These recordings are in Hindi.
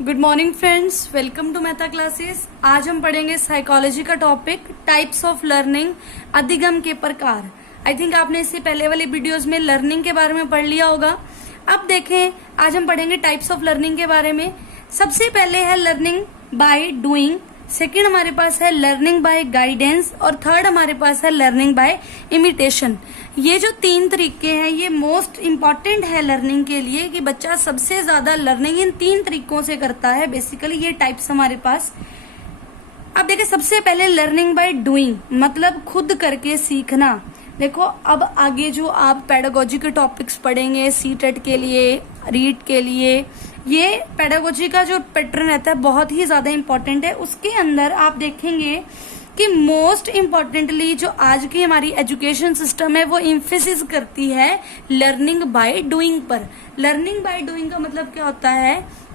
Good morning friends, welcome to Mehta classes. आज हम पढ़ेंगे साइकोलॉजी का टॉपिक टाइप्स ऑफ लर्निंग, अधिगम के प्रकार। आई थिंक आपने इससे पहले वाले वीडियोस में लर्निंग के बारे में पढ़ लिया होगा। अब देखें, आज हम पढ़ेंगे टाइप्स ऑफ लर्निंग के बारे में। सबसे पहले है लर्निंग बाय डूइंग, सेकेंड हमारे पास है लर्निंग बाय गाइडेंस और थर्ड हमारे पास है लर्निंग बाय इमिटेशन। ये जो तीन तरीके हैं ये मोस्ट इम्पॉर्टेंट है लर्निंग के लिए कि बच्चा सबसे ज्यादा लर्निंग इन तीन तरीकों से करता है। बेसिकली ये टाइप्स हमारे पास। अब देखिए, सबसे पहले लर्निंग बाय डूइंग मतलब खुद करके सीखना। देखो, अब आगे जो आप पेडागोजी के टॉपिक्स पढ़ेंगे सीटेट के लिए, रीट के लिए, ये पेडागोजी का जो पैटर्न रहता है बहुत ही ज्यादा इम्पोर्टेंट है। उसके अंदर आप देखेंगे कि मोस्ट इम्पोर्टेंटली जो आज की हमारी एजुकेशन सिस्टम है वो एम्फेसिस करती है लर्निंग बाय डूइंग पर। लर्निंग बाय डूइंग का मतलब क्या होता है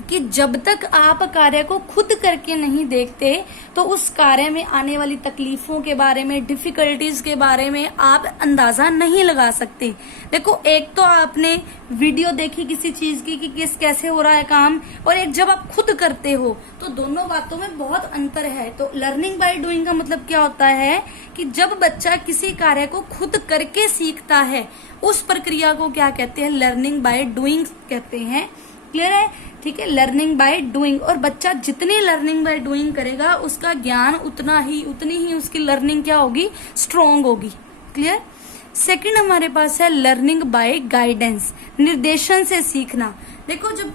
कि जब तक आप कार्य को खुद करके नहीं देखते तो उस कार्य में आने वाली तकलीफों के बारे में, डिफिकल्टीज के बारे में आप अंदाजा नहीं लगा सकते। देखो, एक तो आपने वीडियो देखी किसी चीज की कि कैसे हो रहा है काम, और एक जब आप खुद करते हो तो दोनों बातों में बहुत अंतर है। तो लर्निंग बाय डूइंग का मतलब क्या होता है कि जब बच्चा किसी कार्य को खुद करके सीखता है उस प्रक्रिया को क्या कहते हैं, लर्निंग बाय डूइंग कहते हैं। क्लियर है? ठीक है, लर्निंग बाय डूइंग। और बच्चा जितनी लर्निंग बाय डूइंग करेगा उसका ज्ञान उतनी ही उसकी लर्निंग क्या होगी, स्ट्रॉन्ग होगी। क्लियर? सेकंड हमारे पास है लर्निंग बाय गाइडेंस, निर्देशन से सीखना। देखो, जब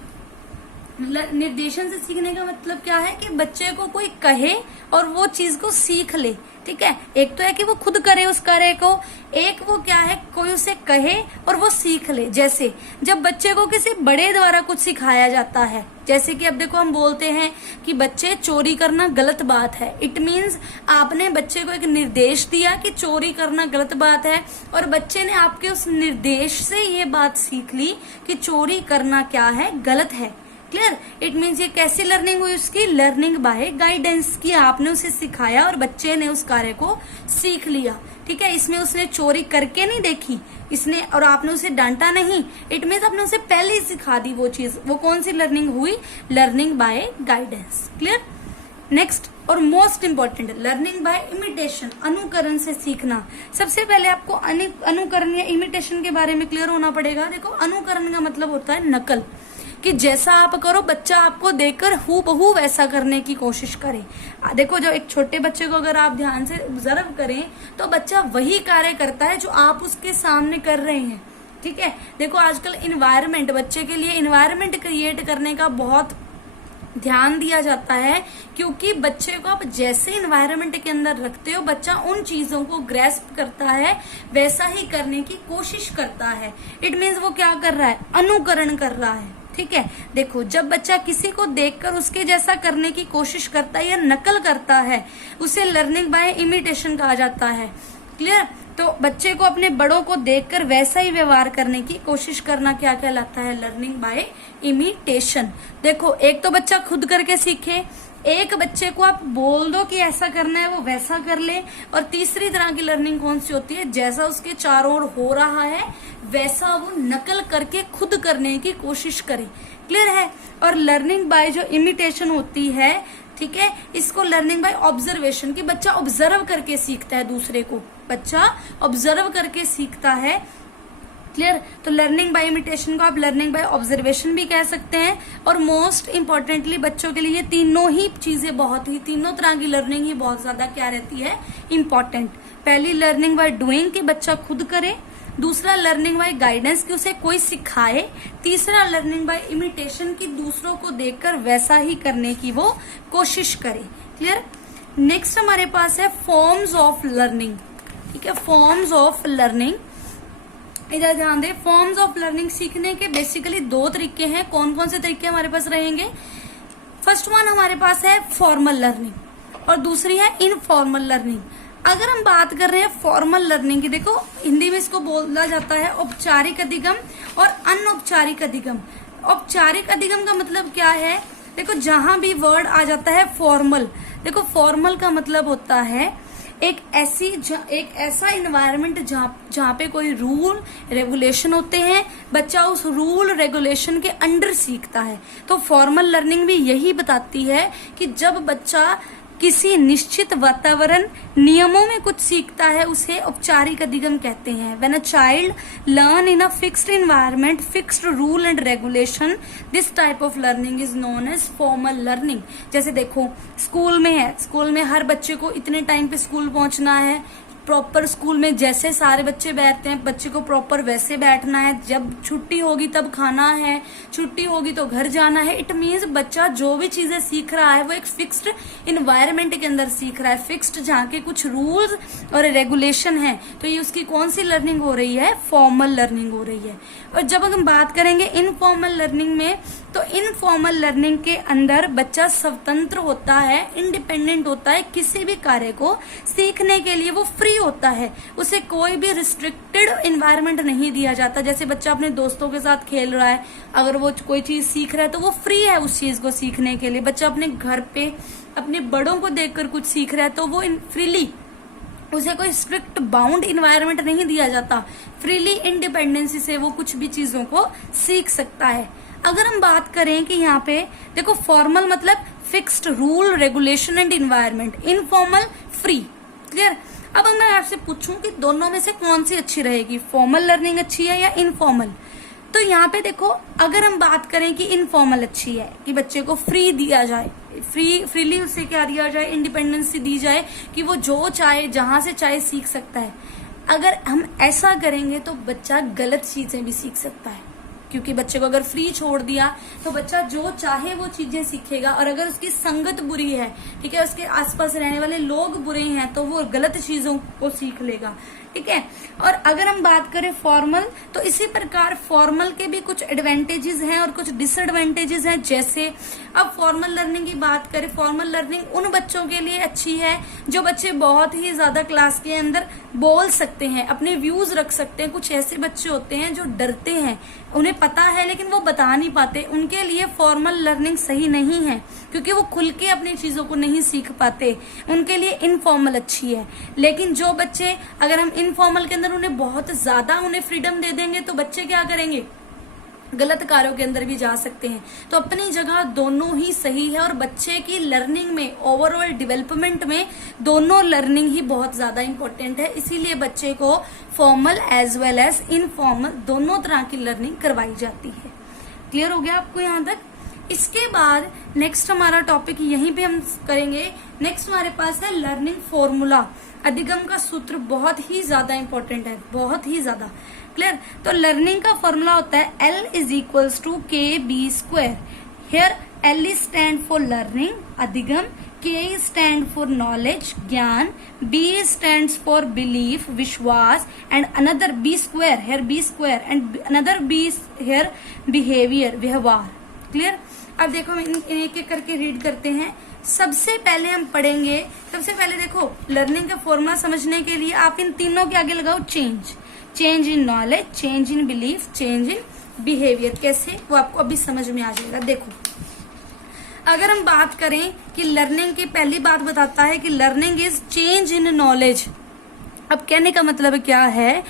निर्देशन से सीखने का मतलब क्या है कि बच्चे को कोई कहे और वो चीज को सीख ले। ठीक है, एक तो है कि वो खुद करे उस कार्य को, एक वो क्या है कोई उसे कहे और वो सीख ले। जैसे जब बच्चे को किसी बड़े द्वारा कुछ सिखाया जाता है, जैसे कि अब देखो हम बोलते हैं कि बच्चे चोरी करना गलत बात है। इट मीन्स आपने बच्चे को एक निर्देश दिया कि चोरी करना गलत बात है और बच्चे ने आपके उस निर्देश से ये बात सीख ली कि चोरी करना क्या है, गलत है। क्लियर? इट मीन्स ये कैसी लर्निंग हुई उसकी, लर्निंग बाय गाइडेंस की। आपने उसे सिखाया और बच्चे ने उस कार्य को सीख लिया। ठीक है, इसमें उसने चोरी करके नहीं देखी इसने, और आपने उसे डांटा नहीं। इट मीन्स आपने उसे पहले ही सिखा दी वो चीज। वो कौन सी लर्निंग हुई, learning by guidance. Clear? Next और most important, learning by imitation, अनुकरण से सीखना। सबसे पहले आपको अनुकरण या इमिटेशन के बारे में क्लियर होना पड़ेगा। देखो, अनुकरण का मतलब होता है नकल, कि जैसा आप करो बच्चा आपको देखकर हूबहू वैसा करने की कोशिश करे। देखो, जो एक छोटे बच्चे को अगर आप ध्यान से ऑब्जर्व करें तो बच्चा वही कार्य करता है जो आप उसके सामने कर रहे हैं। ठीक है, देखो आजकल इन्वायरमेंट, बच्चे के लिए इन्वायरमेंट क्रिएट करने का बहुत ध्यान दिया जाता है, क्योंकि बच्चे को आप जैसे इन्वायरमेंट के अंदर रखते हो बच्चा उन चीजों को ग्रेस्प करता है, वैसा ही करने की कोशिश करता है। इट मीन्स वो क्या कर रहा है, अनुकरण कर रहा है। ठीक है, देखो जब बच्चा किसी को देखकर उसके जैसा करने की कोशिश करता है या नकल करता है उसे लर्निंग बाय इमिटेशन कहा जाता है। क्लियर? तो बच्चे को अपने बड़ों को देखकर वैसा ही व्यवहार करने की कोशिश करना क्या कहलाता है, लर्निंग बाय इमिटेशन। देखो, एक तो बच्चा खुद करके सीखे, एक बच्चे को आप बोल दो कि ऐसा करना है वो वैसा कर ले, और तीसरी तरह की लर्निंग कौन सी होती है, जैसा उसके चारों ओर हो रहा है वैसा वो नकल करके खुद करने की कोशिश करे। क्लियर है? और लर्निंग बाय जो इमिटेशन होती है, ठीक है, इसको लर्निंग बाय ऑब्जर्वेशन, कि बच्चा ऑब्जर्व करके सीखता है दूसरे को, बच्चा ऑब्जर्व करके सीखता है। क्लियर? तो लर्निंग बाय इमिटेशन को आप लर्निंग बाय ऑब्जर्वेशन भी कह सकते हैं। और मोस्ट इम्पोर्टेंटली बच्चों के लिए तीनों ही चीजें तीनों तरह की लर्निंग ही बहुत ज्यादा क्या रहती है, इम्पोर्टेंट। पहली लर्निंग बाय डूइंग कि बच्चा खुद करे, दूसरा लर्निंग बाय गाइडेंस कि उसे कोई सिखाए, तीसरा लर्निंग बाय इमिटेशन कि दूसरों को देखकर वैसा ही करने की वो कोशिश करे। क्लियर? नेक्स्ट हमारे पास है फॉर्म्स ऑफ लर्निंग। ठीक है, फॉर्म्स ऑफ लर्निंग, इधर ध्यान दे। फॉर्म्स ऑफ लर्निंग सीखने के बेसिकली दो तरीके हैं। कौन कौन से तरीके हमारे पास रहेंगे? फर्स्ट वन हमारे पास है फॉर्मल लर्निंग और दूसरी है इनफॉर्मल लर्निंग। अगर हम बात कर रहे हैं फॉर्मल लर्निंग की, देखो हिंदी में इसको बोला जाता है औपचारिक अधिगम और अनौपचारिक अधिगम। औपचारिक अधिगम का मतलब क्या है, देखो जहां भी वर्ड आ जाता है फॉर्मल, देखो फॉर्मल का मतलब होता है एक ऐसा इन्वायरमेंट जहाँ पे कोई रूल रेगुलेशन होते हैं, बच्चा उस रूल रेगुलेशन के अंडर सीखता है। तो फॉर्मल लर्निंग भी यही बताती है कि जब बच्चा किसी निश्चित वातावरण नियमों में कुछ सीखता है, उसे औपचारिक अधिगम कहते हैं। When a child learn in a fixed environment, fixed rule and regulation, this type of learning is known as formal learning. जैसे देखो स्कूल में है, स्कूल में हर बच्चे को इतने टाइम पे स्कूल पहुंचना है, प्रॉपर स्कूल में जैसे सारे बच्चे बैठते हैं बच्चे को प्रॉपर वैसे बैठना है, जब छुट्टी होगी तब खाना है, छुट्टी होगी तो घर जाना है। इट मीन्स बच्चा जो भी चीजें सीख रहा है वो एक फिक्स्ड इन्वायरमेंट के अंदर सीख रहा है, फिक्स्ड जहाँ के कुछ रूल्स और रेगुलेशन है। तो ये उसकी कौन सी लर्निंग हो रही है? फॉर्मल लर्निंग हो रही है। और जब हम बात करेंगे इनफॉर्मल लर्निंग में, तो इनफॉर्मल लर्निंग के अंदर बच्चा स्वतंत्र होता है, इंडिपेंडेंट होता है, किसी भी कार्य को सीखने के लिए वो फ्री होता है, उसे कोई भी रिस्ट्रिक्टेड एनवायरनमेंट नहीं दिया जाता। जैसे बच्चा अपने दोस्तों के साथ खेल रहा है, अगर वो कोई चीज सीख रहा है तो वो फ्री है उस चीज को सीखने के लिए। बच्चा अपने घर पे अपने बड़ों को देखकर कुछ सीख रहा है तो वो फ्रीली, उसे कोई स्ट्रिक्ट बाउंड इन्वायरमेंट नहीं दिया जाता, फ्रीली इंडिपेंडेंसी से वो कुछ भी चीजों को सीख सकता है। अगर हम बात करें कि यहाँ पे देखो फॉर्मल मतलब fixed rule regulation and environment, informal free. Clear? अब मैं आपसे पूछूं कि दोनों में से कौन सी अच्छी रहेगी, फॉर्मल लर्निंग अच्छी है या इनफॉर्मल? तो यहाँ पे देखो अगर हम बात करें कि इनफॉर्मल अच्छी है, कि बच्चे को फ्री दिया जाए, फ्रीली उसे क्या दिया जाए, इंडिपेंडेंसी दी जाए कि वो जो चाहे जहां से चाहे सीख सकता है। अगर हम ऐसा करेंगे तो बच्चा गलत चीजें भी सीख सकता है, क्योंकि बच्चे को अगर फ्री छोड़ दिया तो बच्चा जो चाहे वो चीजें सीखेगा। और अगर उसकी संगत बुरी है, ठीक है, उसके आसपास रहने वाले लोग बुरे हैं, तो वो गलत चीजों को सीख लेगा। ठीक है। और अगर हम बात करें फॉर्मल, तो इसी प्रकार फॉर्मल के भी कुछ एडवांटेजेस हैं और कुछ डिसएडवांटेजेस हैं। जैसे अब फॉर्मल लर्निंग की बात करें, फॉर्मल लर्निंग उन बच्चों के लिए अच्छी है जो बच्चे बहुत ही ज्यादा क्लास के अंदर बोल सकते हैं, अपने व्यूज रख सकते हैं। कुछ ऐसे बच्चे होते हैं जो डरते हैं, उन्हें पता है लेकिन वो बता नहीं पाते, उनके लिए फॉर्मल लर्निंग सही नहीं है, क्योंकि वो खुल के अपनी चीजों को नहीं सीख पाते, उनके लिए इनफॉर्मल अच्छी है। लेकिन जो बच्चे, अगर हम इनफॉर्मल के अंदर उन्हें बहुत ज्यादा फ्रीडम दे देंगे तो बच्चे क्या करेंगे, गलत कार्यों के अंदर भी जा सकते हैं। तो अपनी जगह दोनों ही सही है, और बच्चे की लर्निंग में, ओवरऑल डेवलपमेंट में दोनों लर्निंग ही बहुत ज्यादा इंपॉर्टेंट है। इसीलिए बच्चे को formal as well as informal दोनों तरह की लर्निंग करवाई जाती है। क्लियर हो गया आपको यहाँ तक? इसके बाद नेक्स्ट हमारा टॉपिक यहीं पे हम करेंगे। नेक्स्ट हमारे पास है लर्निंग फॉर्मूला। अधिगम का सूत्र बहुत ही ज्यादा इंपॉर्टेंट है, बहुत ही ज्यादा। क्लियर? तो लर्निंग का फॉर्मूला होता है L=KB²। Here L stand for learning, अधिगम, K स्टैंड फॉर नॉलेज, ज्ञान, B स्टैंड्स फॉर बिलीफ, विश्वास, and another B², here B² and another B here behaviour, व्यवहार। क्लियर? अब देखो हम एक एक करके रीड करते हैं। सबसे पहले हम पढ़ेंगे, सबसे पहले देखो लर्निंग का फॉर्मूला समझने के लिए आप इन तीनों के आगे लगाओ change in knowledge, change in belief, change in behaviour. कैसे, वो आपको अभी समझ में आ जाएगा। देखो अगर हम बात करें कि लर्निंग की पहली बात बताता है कि learning is change in knowledge. अब कहने का मतलब क्या है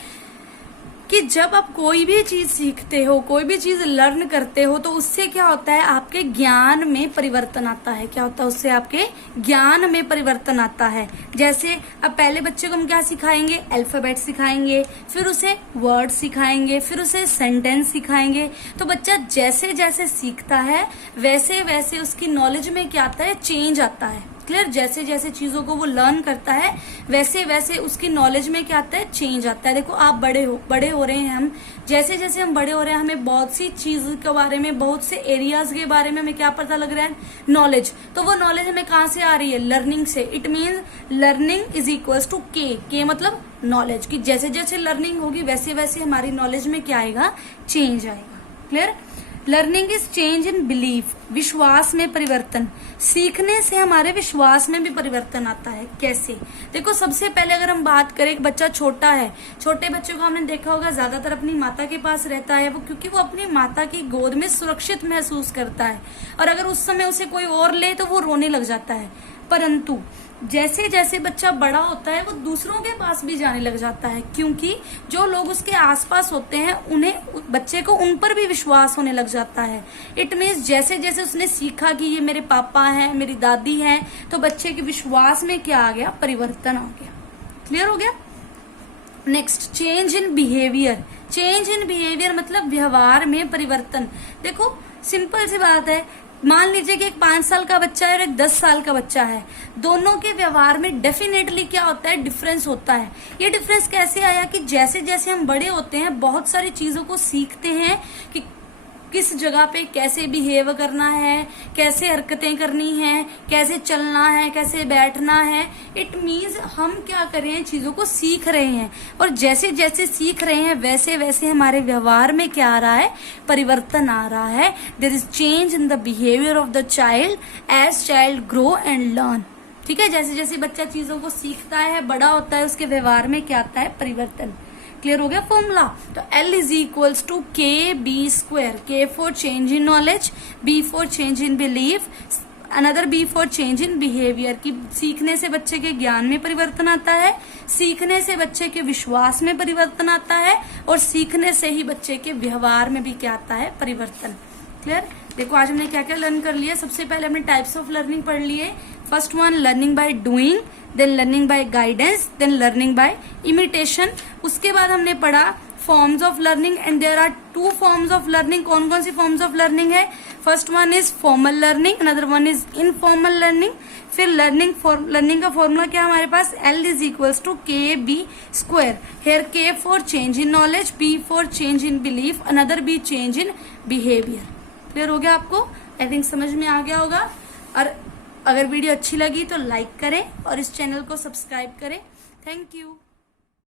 कि जब आप कोई भी चीज सीखते हो, कोई भी चीज लर्न करते हो, तो उससे क्या होता है, आपके ज्ञान में परिवर्तन आता है। क्या होता है उससे? आपके ज्ञान में परिवर्तन आता है। जैसे अब पहले बच्चे को हम क्या सिखाएंगे, अल्फाबेट सिखाएंगे, फिर उसे वर्ड सिखाएंगे, फिर उसे सेंटेंस सिखाएंगे। तो बच्चा जैसे जैसे सीखता है वैसे वैसे उसकी नॉलेज में क्या आता है, चेंज आता है। क्लियर? जैसे जैसे चीजों को वो लर्न करता है वैसे वैसे उसकी नॉलेज में क्या आता है, चेंज आता है। देखो आप बड़े हो रहे हैं, हम जैसे जैसे हम बड़े हो रहे हैं, हमें बहुत सी चीज के बारे में, बहुत से एरियाज के बारे में हमें क्या पता लग रहा है, नॉलेज। तो वो नॉलेज हमें कहाँ से आ रही है, लर्निंग से। It means learning is equals to K मतलब नॉलेज, की जैसे जैसे लर्निंग होगी वैसे वैसे हमारी नॉलेज में क्या आएगा, चेंज आएगा। Clear? Learning is change in belief, विश्वास में परिवर्तन। सीखने से हमारे विश्वास में भी परिवर्तन आता है। कैसे? देखो सबसे पहले अगर हम बात करें, एक बच्चा छोटा है, छोटे बच्चों को हमने देखा होगा ज्यादातर अपनी माता के पास रहता है वो, क्योंकि वो अपनी माता की गोद में सुरक्षित महसूस करता है, और अगर उस समय उसे कोई और ले तो वो रोने लग जाता है। परंतु जैसे जैसे बच्चा बड़ा होता है वो दूसरों के पास भी जाने लग जाता है, क्योंकि जो लोग उसके आसपास होते हैं उन्हें बच्चे को उन पर भी विश्वास होने लग जाता है। इट मीन्स जैसे जैसे उसने सीखा कि ये मेरे पापा हैं, मेरी दादी हैं, तो बच्चे के विश्वास में क्या आ गया, परिवर्तन आ गया। क्लियर हो गया। Next, change in behaviour. Change in behaviour मतलब व्यवहार में परिवर्तन। देखो सिंपल सी बात है, मान लीजिए कि एक 5 साल का बच्चा है और एक 10 साल का बच्चा है, दोनों के व्यवहार में डेफिनेटली क्या होता है, डिफरेंस होता है। ये डिफरेंस कैसे आया कि जैसे जैसे हम बड़े होते हैं बहुत सारी चीजों को सीखते हैं कि किस जगह पे कैसे बिहेव करना है, कैसे हरकतें करनी है, कैसे चलना है, कैसे बैठना है। इट मीन्स हम क्या कर रहे हैं, चीजों को सीख रहे हैं, और जैसे जैसे सीख रहे हैं वैसे वैसे हमारे व्यवहार में क्या आ रहा है, परिवर्तन आ रहा है। There is change in the behaviour of the child as child grow and learn. ठीक है, जैसे जैसे बच्चा चीजों को सीखता है, बड़ा होता है, उसके व्यवहार में क्या आता है, परिवर्तन। क्लियर हो गया फॉर्मूला। तो L is equals to KB²। K for change in knowledge, B for change in belief, another B for change in behaviour. की सीखने से बच्चे के ज्ञान में परिवर्तन आता है, सीखने से बच्चे के विश्वास में परिवर्तन आता है, और सीखने से ही बच्चे के व्यवहार में भी क्या आता है, परिवर्तन। क्लियर। देखो आज हमने क्या क्या लर्न कर लिया। सबसे पहले हमने टाइप्स ऑफ लर्निंग पढ़ लिए। First one learning by doing, then learning by guidance, then learning by imitation. उसके बाद हमने पढ़ा forms of learning, and there are 2 forms of learning. कौन कौन सी फॉर्म्स ऑफ लर्निंग है? First one is formal learning, another one is informal learning. फिर लर्निंग का फॉर्मूला क्या है हमारे पास, L is equals to KB²। Here K for change in knowledge, B for change in belief, another B change in behaviour. Clear हो गया आपको? आई थिंक समझ में आ गया होगा। और अगर वीडियो अच्छी लगी तो लाइक करें और इस चैनल को सब्सक्राइब करें। Thank you.